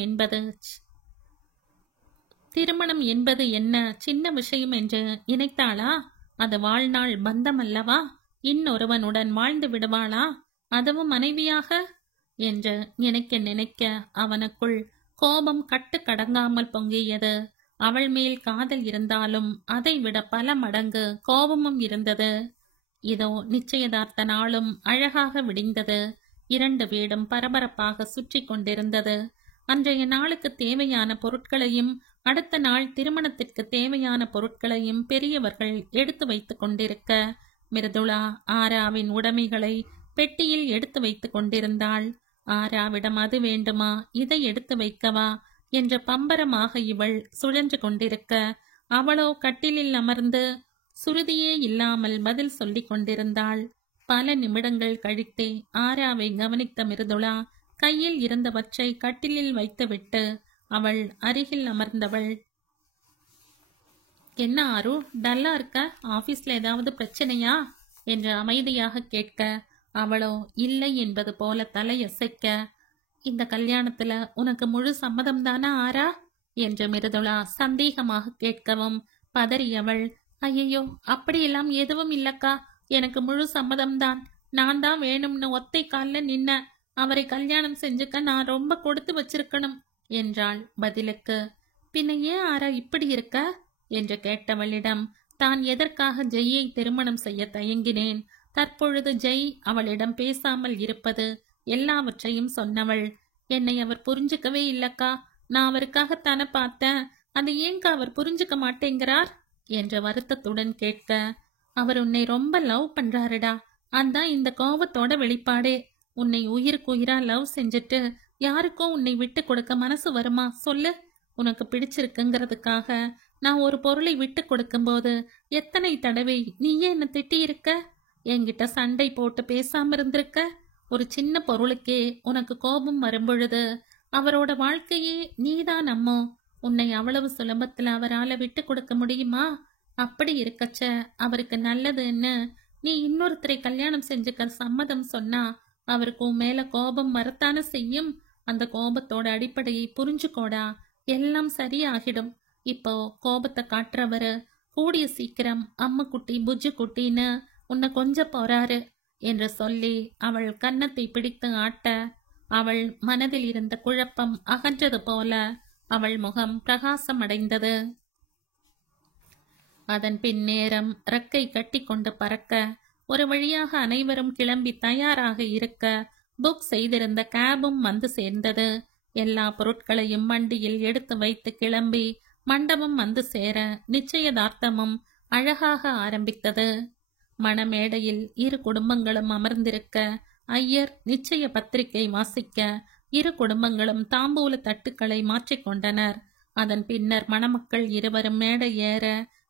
என்பது என்ன சின்ன விஷயம் என்று நினைத்தாளா? அது வாழ்நாள் பந்தம் அல்லவா? இன்னொருவனுடன் வாழ்ந்து விடுவாளா, அதுவும் மனைவியாக என்று நினைக்க நினைக்க அவனுக்குள் கோபம் கட்டுக்கடங்காமல் பொங்கியது. அவள் மேல் காதல் இருந்தாலும் அதை விட பல மடங்கு கோபமும் இருந்தது. இதோ நிச்சயதார்த்த நாளும் அழகாக விடிந்தது. 2 வீடும் பரபரப்பாக சுற்றி கொண்டிருந்தது. அன்றைய நாளுக்கு தேவையான பொருட்களையும் அடுத்த நாள் திருமணத்திற்கு தேவையான பொருட்களையும் பெரியவர்கள் எடுத்து வைத்து கொண்டிருக்க, மிருதுளா ஆராவின் உடைமைகளை பெட்டியில் எடுத்து வைத்து கொண்டிருந்தாள். ஆராவிடம் அது வேண்டுமா, இதை எடுத்து வைக்கவா என்ற பம்பரமாக இவள் சுழன்று கொண்டிருக்க, அவளோ கட்டிலில் அமர்ந்து சுருதியே இல்லாமல் பதில் சொல்லிக் கொண்டிருந்தாள். பல நிமிடங்கள் கழித்தே ஆராவை கவனித்த மிருதுளா கையில் இருந்தவற்றை கட்டிலில் வைத்துவிட்டு அவள் அருகில் அமர்ந்தவள், என்ன ஆரு, டல்லா இருக்க? ஆபீஸ்ல ஏதாவது பிரச்சனையா என்று அமைதியாக கேட்க, அவளோ இல்லை என்பது போல தலையசைக்க, இந்த கல்யாணத்துல உனக்கு முழு சம்மதம் தானா ஆரா என்று மிருதுளா சந்தேகமாக கேட்கவும் பதறியவள், ஐயோ அப்படியெல்லாம் எதுவும் இல்லக்கா, எனக்கு முழு சம்மதம்தான். நான் தான் வேணும்னு ஒத்தை கால்ல நின்ன. அவரை கல்யாணம் செஞ்சுக்க நான் ரொம்ப கொடுத்து வச்சிருக்கணும் என்றாள் பதிலுக்கு. பின்ன ஏன் ஆரா இப்படி இருக்க என்று கேட்டவளிடம் தான் எதற்காக ஜெய்யை திருமணம் செய்ய தயங்கினேன், தற்பொழுது ஜெய் அவளிடம் பேசாமல் இருப்பது எல்லாவற்றையும் சொன்னவள். என்னை அவர் புரிஞ்சுக்கவே இல்லக்கா, நான் அவருக்காகத்தானே பார்த்தேன், அதை ஏங்க அவர் புரிஞ்சுக்க மாட்டேங்கிறார் என்ற வருத்தத்துடன் கேட்க, அவர் உன்னை ரொம்ப லவ் பண்றாருடா, அதான் இந்த கோபத்தோட வெளிப்பாடே. உன்னை உயிருக்கு உயிரா லவ் செஞ்சுட்டு யாருக்கோ உன்னை விட்டு கொடுக்க மனசு வருமா சொல்லு? உனக்கு பிடிச்சிருக்குங்கிறதுக்காக நான் ஒரு பொருளை விட்டு கொடுக்கும்போது எத்தனை தடவை நீயே என்ன திட்டியிருக்க, என்கிட்ட சண்டை போட்டு பேசாம இருந்திருக்க. ஒரு சின்ன பொருளுக்கே உனக்கு கோபம் வரும்பொழுது அவரோட வாழ்க்கையே நீதான் அம்மோ. உன்னை அவ்வளவு சுலபத்துல அவரால விட்டு கொடுக்க முடியுமா? அப்படி இருக்கச்ச அவருக்கு நல்லதுன்னு நீ இன்னொருத்தரை கல்யாணம் செஞ்சுக்க சம்மதம் சொன்னா அவருக்கு உன் மேல கோபம் வரத்தானே செய்யும். அந்த கோபத்தோட அடிப்படையை புரிஞ்சுக்கோடா, எல்லாம் சரியாகிடும். இப்போ கோபத்தை காட்டுறவரு கூடிய சீக்கிரம் அம்முக்குட்டி புஜ்ஜு குட்டின்னு உன்னை கொஞ்ச போறாரு என்று சொல்லி அவள் கன்னத்தை பிடித்து ஆட்ட, அவள் மனதில் இருந்த குழப்பம் அகன்றது போல அவள் முகம் பிரகாசம் அடைந்தது. அதன் பின் நேரம் ரெக்கை கட்டி கொண்டு பறக்க, ஒரு வழியாக அனைவரும் கிளம்பி தயாராக இருக்க, புக் செய்திருந்த கேபும் வந்து சேர்ந்தது. எல்லா பொருட்களையும் வண்டியில் எடுத்து வைத்து கிளம்பி மண்டபம் வந்து சேர நிச்சயதார்த்தமும் அழகாக ஆரம்பித்தது. மணமேடையில் 2 குடும்பங்களும் அமர்ந்திருக்க, ஐயர் நிச்சய பத்திரிகை வாசிக்க, 2 குடும்பங்களும் தாம்பூல தட்டுக்களை மாற்றிக்கொண்டனர். அதன் பின்னர் மணமக்கள் இருவரும் மேடை ஏற,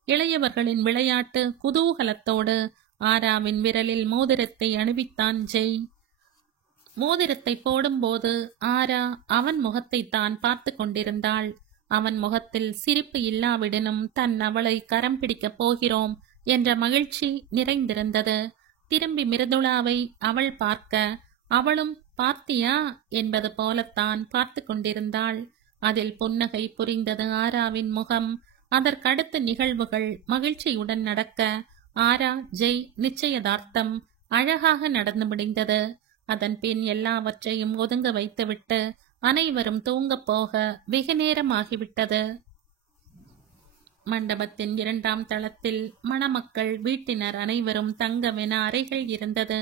இளையவர்களின் விளையாட்டு குதூகலத்தோடு ஆராவின் விரலில் மோதிரத்தை அணிவித்தான் ஜெய். மோதிரத்தை போடும்போது ஆரா அவன் முகத்தை தான் பார்த்து கொண்டிருந்தாள். அவன் முகத்தில் சிரிப்பு இல்லாவிடனும் தன் அவளை கரம் பிடிக்கப் போகிறோம் என்ற மகிழ்ச்சி நிறைந்திருந்தது. திரும்பி மிருதுளாவை அவள் பார்க்க, அவளும் பார்த்தியா என்பது போலத்தான் பார்த்து கொண்டிருந்தாள். அதில் புன்னகை புரிந்தது ஆராவின் முகம். அதற்கடுத்த நிகழ்வுகள் மகிழ்ச்சியுடன் நடக்க, ஆரா ஜெய் நிச்சயதார்த்தம் அழகாக நடந்து முடிந்தது. அதன் பின் எல்லாவற்றையும் ஒதுங்க வைத்துவிட்டு அனைவரும் தூங்கப் போக வெகு நேரமாகிவிட்டது. மண்டபத்தின் 2ஆம் தளத்தில் மணமக்கள் வீட்டினர் அனைவரும் தங்கவென அறைகள் இருந்தது.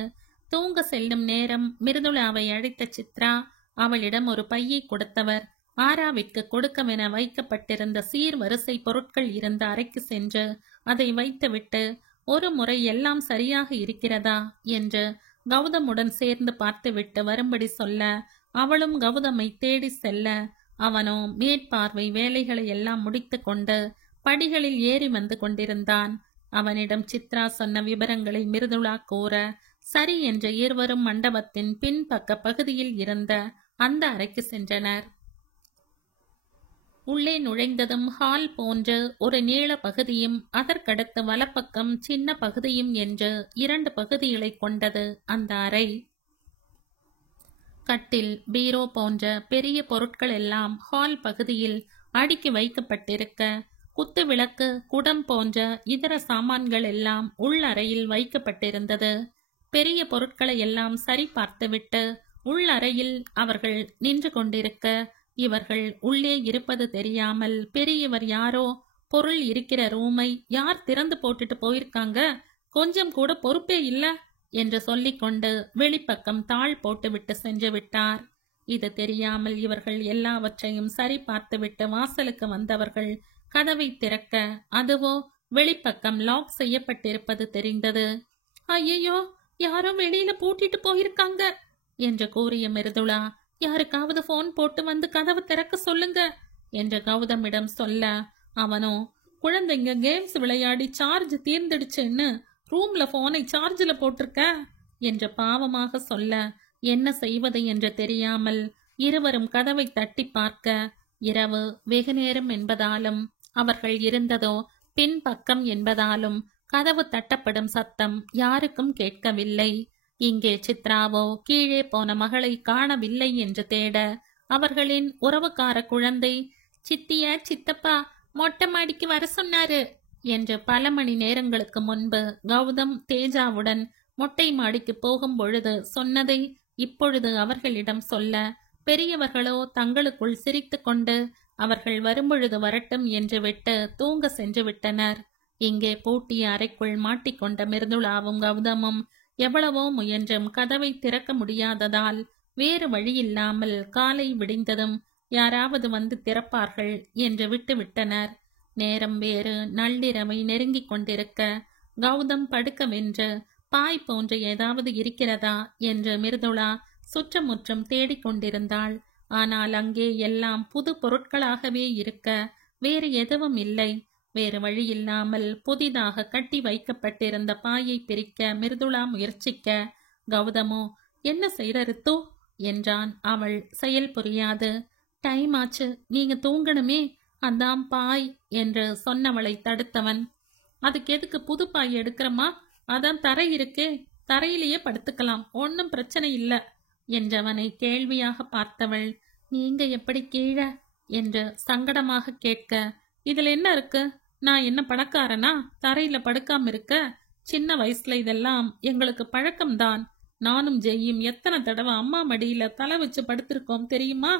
தூங்க செல்லும் நேரம் மிருதுளாவை அழைத்த சித்ரா அவளிடம் ஒரு பையை கொடுத்தவர் ஆராவிற்கு கொடுக்கவென வைக்கப்பட்டிருந்த சீர்வரிசை பொருட்கள் இருந்த அறைக்கு சென்று அதை வைத்துவிட்டு, ஒரு முறை எல்லாம் சரியாக இருக்கிறதா என்று கௌதமுடன் சேர்ந்து பார்த்துவிட்டு வரும்படி சொல்ல, அவளும் கௌதமை தேடி செல்ல, அவனோ மேற்பார்வை வேலைகளை எல்லாம் முடித்து கொண்டு படிகளில் ஏறி வந்து கொண்டிருந்தான். அவனிடம் சித்ரா சொன்ன விவரங்களை மிருதுளா கூற, சரி என்ற இருவரும் மண்டபத்தின் பின்பக்க பகுதியில் இருந்த அந்த அறைக்கு சென்றனர். உள்ளே நுழைந்ததும் ஹால் போன்ற ஒரு நீள பகுதியும் அதற்கடுத்து வலப்பக்கம் சின்ன பகுதியும் என்று 2 பகுதிகளை கொண்டது அந்த அறை. கட்டில், பீரோ போன்ற பெரிய பொருட்கள் எல்லாம் ஹால் பகுதியில் அடுக்கி வைக்கப்பட்டிருக்க, குத்து விளக்கு, குடம் போன்ற இதர சாமான்கள் எல்லாம் உள்ளறையில் வைக்கப்பட்டிருந்தது. பெரிய பொருட்களை எல்லாம் சரி பார்த்துவிட்டு உள்ளறையில் அவர்கள் நின்று கொண்டிருக்க, இவர்கள் உள்ளே இருப்பது தெரியாமல் பெரியவர் யாரோ பொருள் இருக்கிற ரூமை யார் திறந்து போட்டுட்டு போயிருக்காங்க, கொஞ்சம் கூட பொறுப்பே இல்ல என்று சொல்லிக்கொண்டு வெளிப்பக்கம் தாழ் போட்டுவிட்டு சென்று விட்டார். இது தெரியாமல் இவர்கள் எல்லாவற்றையும் சரி பார்த்துவிட்டு வாசலுக்கு வந்தவர்கள் கதவை திறக்க, அதுவோ வெளிப்பக்கம் லாக் செய்யப்பட்டிருப்பது தெரிந்தது. ஐயோ, யாரோ வெளியில பூட்டிட்டு போயிருக்காங்க என்று கூறிய மிருதுளா, யாருக்காவது போன் போட்டு வந்து கதவை திறக்க சொல்லுங்க என்று கௌதமிடம் சொல்ல, அவனோ குழந்தைங்க கேம்ஸ் விளையாடி சார்ஜ் தீர்ந்துடுச்சுன்னு ரூம்ல போனை சார்ஜில் போட்டிருக்க என்று பாவமாக சொல்ல, என்ன செய்வது என்று தெரியாமல் இருவரும் கதவை தட்டி பார்க்க, இரவு வெகு நேரம் என்பதாலும் அவர்கள் இருந்ததோ பின்பக்கம் என்பதாலும் கதவு தட்டப்படும் சத்தம் யாருக்கும் கேட்கவில்லை. இங்கே சித்ராவோ கீழே போன மகளை காணவில்லை என்று தேட, அவர்களின் உறவுக்கார குழந்தை சித்திய சித்தப்பா மொட்டை மாடிக்கு வர சொன்னாரு என்று பல மணி நேரங்களுக்கு முன்பு கௌதம் தேஜாவுடன் மொட்டை மாடிக்கு போகும் பொழுது சொன்னதை இப்பொழுது அவர்களிடம் சொல்ல, பெரியவர்களோ தங்களுக்குள் சிரித்து கொண்டு அவர்கள் வரும்பொழுது வரட்டும் என்று விட்டு தூங்க சென்று விட்டனர். இங்கே பூட்டிய அறைக்குள் மாட்டிக்கொண்ட மிருதுளாவும் கௌதமும் எவ்வளவோ முயன்றும் கதவை திறக்க முடியாததால் வேறு வழியில்லாமல் காலை விடிந்ததும் யாராவது வந்து திறப்பார்கள் என்று விட்டுவிட்டனர். நேரம் வேறு நள்ளிரவை நெருங்கிக் கொண்டிருக்க, கௌதம் படுக்கவென்று பாய் போன்ற ஏதாவது இருக்கிறதா என்று மிருதுளா சுற்றமுற்றும் தேடிக்கொண்டிருந்தாள். ஆனால் அங்கே எல்லாம் புது பொருட்களாகவே இருக்க வேறு எதுவும் இல்லை. வேறு வழியில்லாமல் புதிதாக கட்டி வைக்கப்பட்டிருந்த பாயை பிரிக்க மிருதுளா முயற்சிக்க, கௌதமோ என்ன செய்ற ரித்து என்றான். அவள் செயல் புரியாது. டைம் ஆச்சு, நீங்க தூங்கணுமே, அதான் பாய் என்று சொன்னவளை தடுத்தவன், அதுக்கு எதுக்கு புது பாய் எடுக்கிறமா, அதான் தரை இருக்கே, தரையிலேயே படுத்துக்கலாம், ஒன்னும் பிரச்சனை இல்லை என்றவனை கேள்வியாக பார்த்தவள், நீங்க எப்படி கீழே என்று சங்கடமாக கேட்க, இதுல என்ன இருக்கு, நான் என்ன பணக்காரனா தரையில படுக்காம இருக்க, சின்ன வயசுல இதெல்லாம் எங்களுக்கு பழக்கம்தான், நானும் ஜெய்யும் எத்தனை தடவை அம்மா மடியில தலை வச்சு படுத்திருக்கோம் தெரியுமா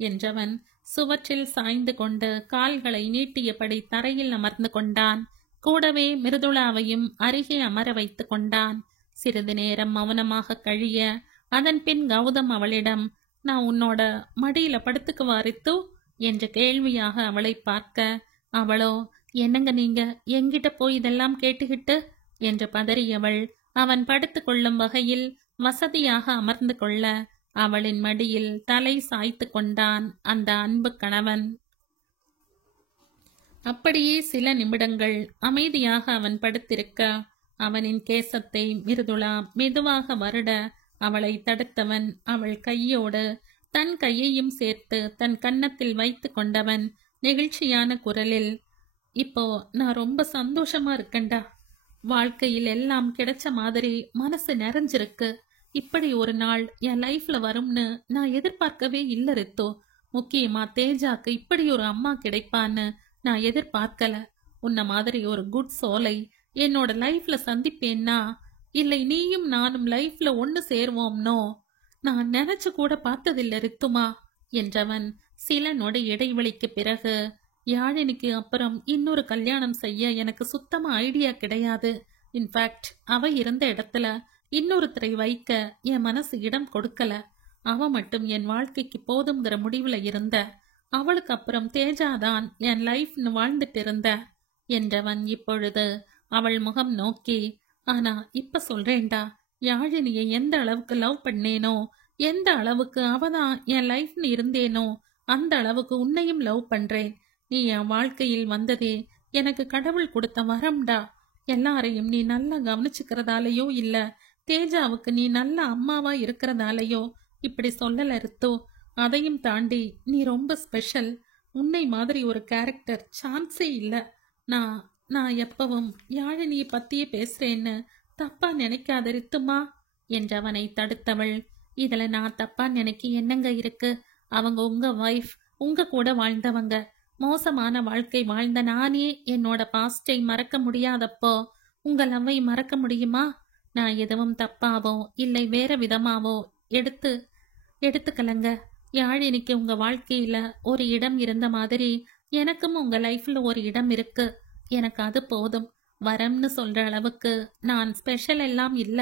என்றவன் சுவற்றில் சாய்ந்து கொண்டு கால்களை நீட்டியபடி தரையில் அமர்ந்து கொண்டான். கூடவே மிருதுளாவையும் அருகே அமர வைத்து கொண்டான். சிறிது நேரம் மௌனமாக கழிய அதன் பின் கௌதம் அவளிடம், நான் உன்னோட மடியில படுத்துக்குவா ரித்து என்று கேள்வியாக அவளை பார்க்க, அவளோ என்னங்க நீங்க எங்கிட்ட போய் இதெல்லாம் கேட்டுக்கிட்டு என்று பதறியவள் அவன் படுத்து கொள்ளும் வகையில் வசதியாக அமர்ந்து கொள்ள அவளின் மடியில் தலை சாய்த்து கொண்டான் அந்த அன்பு கணவன். அப்படியே சில நிமிடங்கள் அமைதியாக அவன் படுத்திருக்க, அவனின் கேசத்தை மிருதுளா மெதுவாக வருட அவளை தடுத்தவன் அவள் கையோடு தன் கையையும் சேர்த்து தன் கன்னத்தில் வைத்து கொண்டவன் நெகிழ்ச்சியான குரலில், இப்போ நான் ரொம்ப சந்தோஷமா இருக்கேன்டா, வாழ்க்கையில் எல்லாம் கிடைச்ச மாதிரி மனசு நிறைஞ்சிருக்கு, இப்படி ஒரு நாள் என் லைஃப்ல வரும்னு நான் எதிர்பார்க்கவே இல்லை ரித்து, முக்கியமா தேஜாக்கு இப்படி ஒரு அம்மா கிடைப்பான்னு நான் எதிர்பார்க்கல, உன்ன மாதிரி ஒரு குட் சோலை என்னோட லைஃப்ல சந்திப்பேன்னா, இல்லை நீயும் நானும் லைஃப்ல ஒன்னு சேருவோம்னோ நான் நினைச்சு கூட பார்த்ததில்லை ரித்துமா என்றவன் சில நொடி இடைவெளிக்கு பிறகு, யாழினிக்கு அப்புறம் இன்னொரு கல்யாணம் செய்ய எனக்கு சுத்தமா ஐடியா கிடையாது, இன்ஃபேக்ட் அவ இருந்த இடத்துல இன்னொருத்தரை வைக்க என் மனசு இடம் கொடுக்கல, அவ மட்டும் என் வாழ்க்கைக்கு போதுங்கிற முடிவுல இருந்த, அவளுக்கு அப்புறம் தேஜாதான் என் லைஃப்னு வாழ்ந்துட்டு இருந்த என்றவன் இப்பொழுது அவள் முகம் நோக்கி, ஆனா இப்ப சொல்றேன்டா, யாழினியை எந்த அளவுக்கு லவ் பண்ணேனோ, எந்த அளவுக்கு அவதான் என் லைஃப்னு இருந்தேனோ அந்த அளவுக்கு உன்னையும் லவ் பண்றேன், நீ என் வாழ்க்கையில் வந்ததே எனக்கு கடவுள் கொடுத்த வரம்டா, எல்லாரையும் நீ நல்லா கவனிச்சுக்கிறதாலேயோ இல்ல தேஜாவுக்கு நீ நல்ல அம்மாவா இருக்கிறதாலேயோ இப்படி சொல்லல ரித்து. அதையும் தாண்டி நீ ரொம்ப ஸ்பெஷல். உன்னை மாதிரி ஒரு கேரக்டர் சான்ஸே இல்லை. நான் நான் எப்பவும் யாழினியை பத்தியே பேசுறேன்னு தப்பா நினைக்காத ரித்துமா என்றவனை தடுத்தவள். இதுல நான் தப்பா நினைக்க என்னங்க இருக்கு? அவங்க உங்க வைஃப், உங்க கூட வாழ்ந்தவங்க. மோசமான வாழ்க்கை வாழ்ந்த நானே என்னோட பாஸ்டை மறக்க முடியாதப்போ உங்க லவ்வை மறக்க முடியுமா? நான் எதுவும் தப்பாவோ இல்லை வேற விதமாவோ எடுத்துக்கலங்க. யாழினிக்கு உங்க வாழ்க்கையில ஒரு இடம் இருந்த மாதிரி எனக்கும் உங்க லைஃப்ல ஒரு இடம் இருக்கு. எனக்கு அது போதும். வரம்னு சொல்ற அளவுக்கு நான் ஸ்பெஷல் எல்லாம் இல்ல.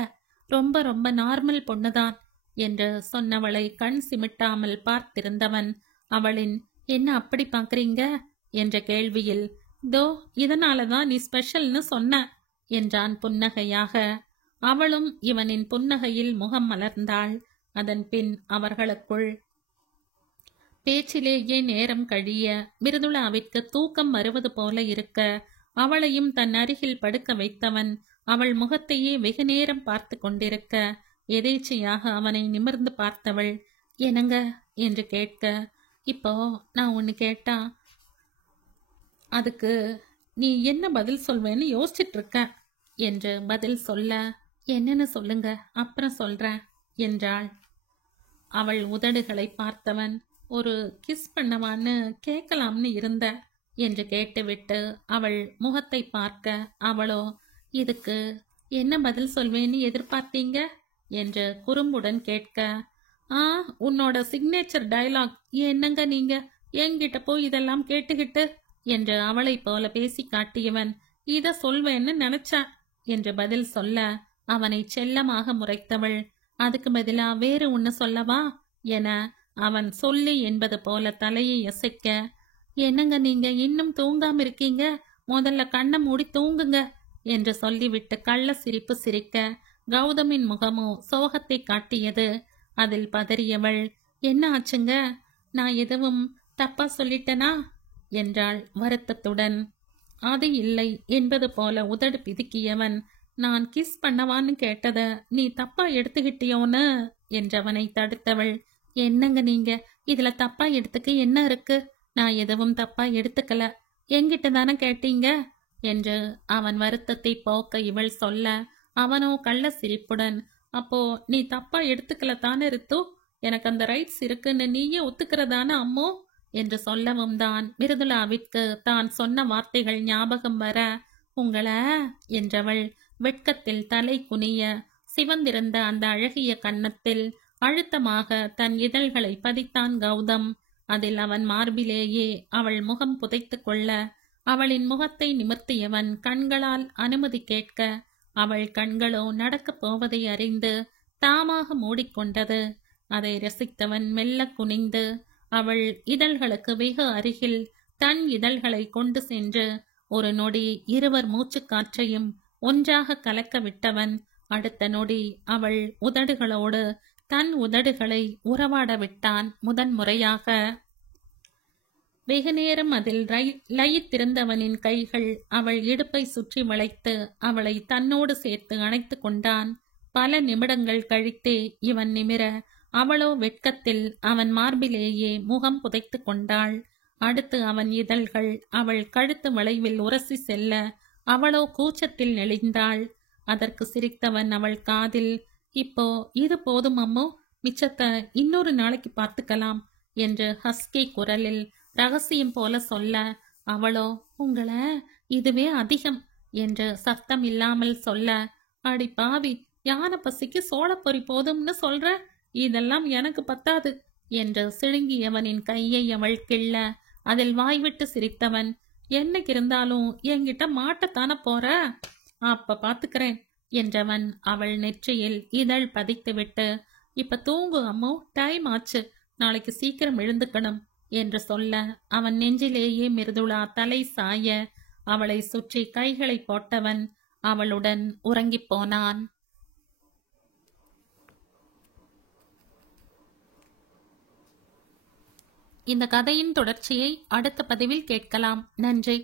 ரொம்ப ரொம்ப நார்மல் பொண்ணுதான் என்று சொன்னவளை கண் சிமிட்டாமல் பார்த்திருந்தவன் அவளின் என்ன அப்படி பார்க்கறீங்க என்ற கேள்வியில், தோ இதனாலதான் நீ ஸ்பெஷல்னு சொன்ன என்றான் புன்னகையாக. அவளும் இவனின் புன்னகையில் முகம் மலர்ந்தாள். அதன் பின் அவர்களுக்குள் பேச்சிலேயே நேரம் கழிய மிருதுளாவிற்கு தூக்கம் வருவது போல இருக்க அவளையும் தன் அருகில் படுக்க வைத்தவன் அவள் முகத்தையே வெகு நேரம் பார்த்து கொண்டிருக்க எதேச்சையாக அவனை நிமிர்ந்து பார்த்தவள், என்னங்க என்று கேட்க, இப்போ நான் ஒன்று கேட்டா அதுக்கு நீ என்ன பதில் சொல்வேன்னு யோசிச்சுட்டு இருக்க என்று பதில் சொல்ல, என்னன்னு சொல்லுங்க அப்புறம் சொல்றேன் என்றாள். அவள் உதடுகளை பார்த்தவன், ஒரு கிஸ் பண்ணவான்னு கேட்கலாம்னு இருந்த என்று கேட்டுவிட்டு அவள் முகத்தை பார்க்க அவளோ, இதுக்கு என்ன பதில் சொல்வேன்னு எதிர்பார்த்தீங்க என்று குறும்புடன் கேட்க, உன்னோட சிக்னேச்சர் டயலாக் என்னங்க நீங்க என்கிட்ட போய் இதெல்லாம் கேட்டுக்கிட்டு என்று அவளை போல பேசி காட்டியவன், இத சொல்வேன்னு நினைச்ச என்று பதில் சொல்ல அவனை செல்லமாக முறைத்தவள், அதுக்கு பதிலா வேறு ஒன்னு சொல்லவா என அவன் சொல்லி என்பது போல தலையை அசைக்க, என்னங்க நீங்க இன்னும் தூங்காம இருக்கீங்க, முதல்ல கண்ணை மூடி தூங்குங்க என்று சொல்லிவிட்டு கள்ள சிரிப்பு சிரிக்க கௌதமின் முகமோ சோகத்தை காட்டியது. அதில் பதறியவள், என்ன ஆச்சுங்க, நான் எதுவும் தப்பா சொல்லிட்டனா என்றாள் வருத்தத்துடன். அது இல்லை என்பது போல உதடு பிதுக்கியவன், நான் கிஸ் பண்ணவான்னு கேட்டத நீ தப்பா எடுத்துக்கிட்டியோன்னு என்றவனை தடுத்தவள், என்னங்க நீங்க இதுல தப்பா எடுத்துக்க என்ன இருக்கு? நான் எதுவும் தப்பா எடுத்துக்கல, என்கிட்ட தானே கேட்டீங்க என்று அவன் வருத்தத்தை போக்க இவள் சொல்ல, அவனோ கள்ள சிரிப்புடன், அப்போ நீ தப்பா எடுத்துக்கல தானே ரித்து, எனக்கு அந்த ரைட்ஸ் இருக்குன்னு நீயே ஒத்துக்கிறதான அம்மோ என்று சொல்லவும் தான் மிருதுளாவிற்கு தான் சொன்ன வார்த்தைகள் ஞாபகம் வர, உங்கள என்றவள் வெட்கத்தில் தலை குனிய சிவந்திருந்த அந்த அழகிய கன்னத்தில் அழுத்தமாக தன் இதழ்களை பதித்தான் கௌதம். அதில் அவன் மார்பிலேயே அவள் முகம் புதைத்து கொள்ள அவளின் முகத்தை நிமிர்த்தியவன் கண்களால் அனுமதி கேட்க அவள் கண்களோ நடக்கப் போவதை அறிந்து தாமாக மூடிக்கொண்டது. அதை ரசித்தவன் மெல்ல குனிந்து அவள் இதழ்களுக்கு வெகு அருகில் தன் இதழ்களை கொண்டு சென்று ஒரு நொடி இருவர் மூச்சுக்காற்றையும் ஒன்றாக கலக்க விட்டவன் அடுத்த நொடி அவள் உதடுகளோடு தன் உதடுகளை உறவாட விட்டான் முதன்முறையாக. வெகு நேரம் அதில் லயித்திருந்தவனின் கைகள் அவள் இடுப்பை சுற்றி வளைத்து அவளை தன்னோடு சேர்த்து அணைத்து கொண்டான். பல நிமிடங்கள் கழித்தே இவன் நிமிர அவளோ வெட்கத்தில் அவன் மார்பிலேயே முகம் புதைத்து கொண்டாள். அடுத்து அவன் இதழ்கள் அவள் கழுத்து வளைவில் உரசி செல்ல அவளோ கூச்சத்தில் நெளிந்தாள். அதற்கு சிரித்தவன் அவள் காதில், இப்போ இது போதும் அம்மோ, மிச்சத்தை இன்னொரு நாளைக்கு பார்த்துக்கலாம் என்று ஹஸ்கி குரலில் ரகசியம் போல சொல்ல அவளோ, உங்களை இதுவே அதிகம் என்று சத்தம் இல்லாமல் சொல்ல, அடி பாவி, யானை பசிக்கு சோளப்பொறி போதும்னு சொல்ற, இதெல்லாம் எனக்கு பத்தாது என்று சிழுங்கியவனின் கையை அவள் கிள்ள அதில் வாய்விட்டு சிரித்தவன், என்னைக்கு இருந்தாலும் என்கிட்ட மாட்டத்தான போற, அப்ப பாத்துக்கிறேன் என்றவன் அவள் நெற்றியில் இதழ் பதித்துவிட்டு, இப்ப தூங்கு அம்மோ, டைம் ஆச்சு, நாளைக்கு சீக்கிரம் எழுந்துக்கணும் என்று சொல்ல அவன் நெஞ்சிலேயே மிருதுளா தலை சாய அவளை சுற்றி கைகளை போட்டவன் அவளுடன் உறங்கிப் போனான். இந்த கதையின் தொடர்ச்சியை அடுத்த பதிவில் கேட்கலாம். நன்றி.